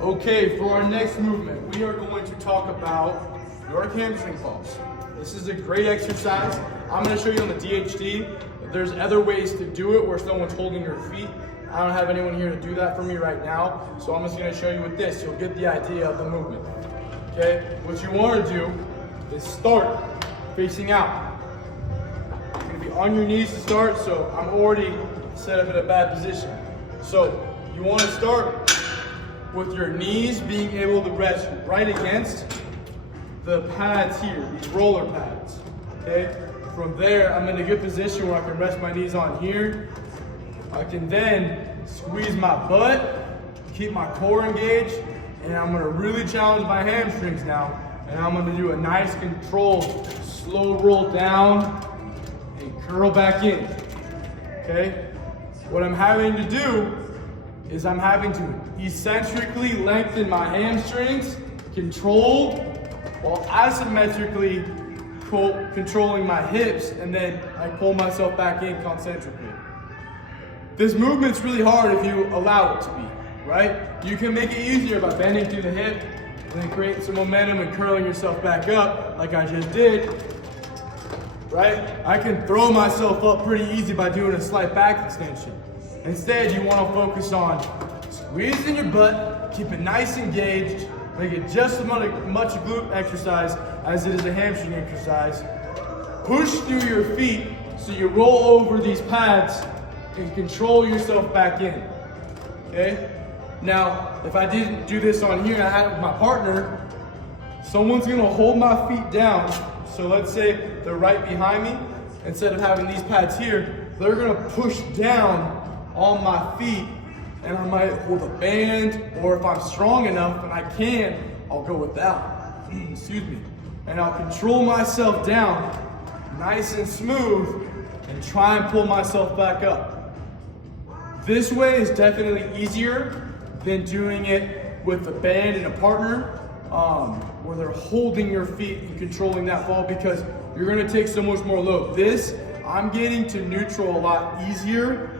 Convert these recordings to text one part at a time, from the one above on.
Okay, for our next movement, we are going to talk about Nordic hamstring pulls. This is a great exercise. I'm going to show you on the DHD. There's other ways to do it where someone's holding your feet. I don't have anyone here to do that for me right now, so I'm just going to show you with this. You'll get the idea of the movement. Okay, what you want to do is start facing out. You're going to be on your knees to start, so I'm already set up in a bad position. So you want to start with your knees being able to rest right against the pads here, these roller pads, okay? From there, I'm in a good position where I can rest my knees on here. I can then squeeze my butt, keep my core engaged, and I'm gonna really challenge my hamstrings now. And I'm gonna do a nice controlled, slow roll down and curl back in, okay? What I'm having to do is I'm having to eccentrically lengthen my hamstrings, controlled, while asymmetrically controlling my hips, and then I pull myself back in concentrically. This movement's really hard if you allow it to be, right? You can make it easier by bending through the hip, and then creating some momentum and curling yourself back up, like I just did, right? I can throw myself up pretty easy by doing a slight back extension. Instead, you want to focus on squeezing your butt, keep it nice and engaged, make it just as much a glute exercise as it is a hamstring exercise. Push through your feet so you roll over these pads and control yourself back in, okay? Now, if I didn't do this on here and I had it with my partner, someone's gonna hold my feet down. So let's say they're right behind me. Instead of having these pads here, they're gonna push down on my feet, and I might hold a band, or if I'm strong enough and I can, I'll go without. Excuse me. And I'll control myself down nice and smooth and try and pull myself back up. This way is definitely easier than doing it with a band and a partner, where they're holding your feet and controlling that fall, because you're gonna take so much more load. This, I'm getting to neutral a lot easier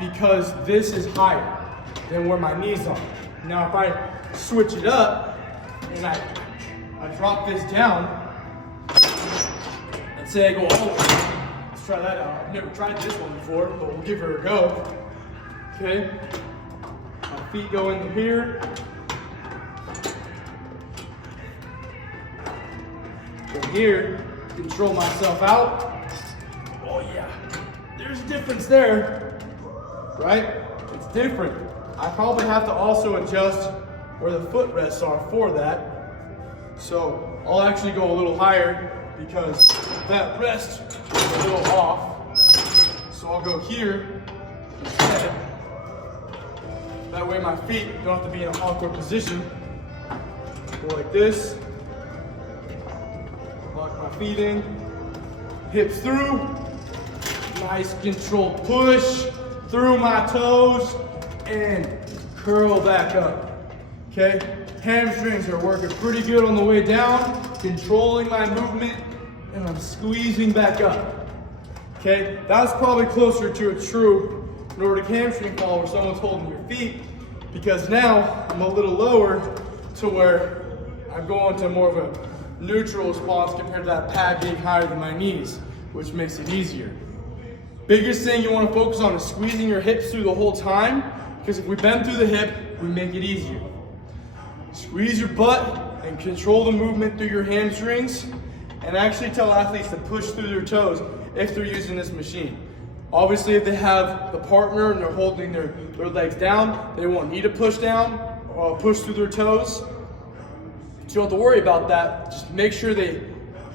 because this is higher than where my knees are. Now if I switch it up and I drop this down and say I go all the way, let's try that out. I've never tried this one before, but we'll give her a go. Okay, my feet go into here. From here, control myself out. Oh yeah, there's a difference there, right? It's different. I probably have to also adjust where the footrests are for that. So I'll actually go a little higher because that rest is a little off. So I'll go here instead. That way my feet don't have to be in an awkward position. Go like this. Lock my feet in. Hips through. Nice controlled push through my toes and curl back up. Okay? Hamstrings are working pretty good on the way down, controlling my movement, and I'm squeezing back up. Okay? That's probably closer to a true Nordic hamstring fall where someone's holding your feet, because now I'm a little lower to where I'm going to more of a neutral response compared to that pad being higher than my knees, which makes it easier. Biggest thing you want to focus on is squeezing your hips through the whole time, because if we bend through the hip, we make it easier. Squeeze your butt and control the movement through your hamstrings, and actually tell athletes to push through their toes if they're using this machine. Obviously, if they have the partner and they're holding their legs down, they won't need to push down or push through their toes. But you don't have to worry about that. Just make sure they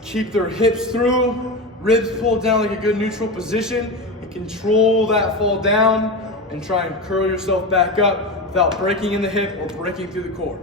keep their hips through, ribs pulled down like a good neutral position, and control that fall down and try and curl yourself back up without breaking in the hip or breaking through the core.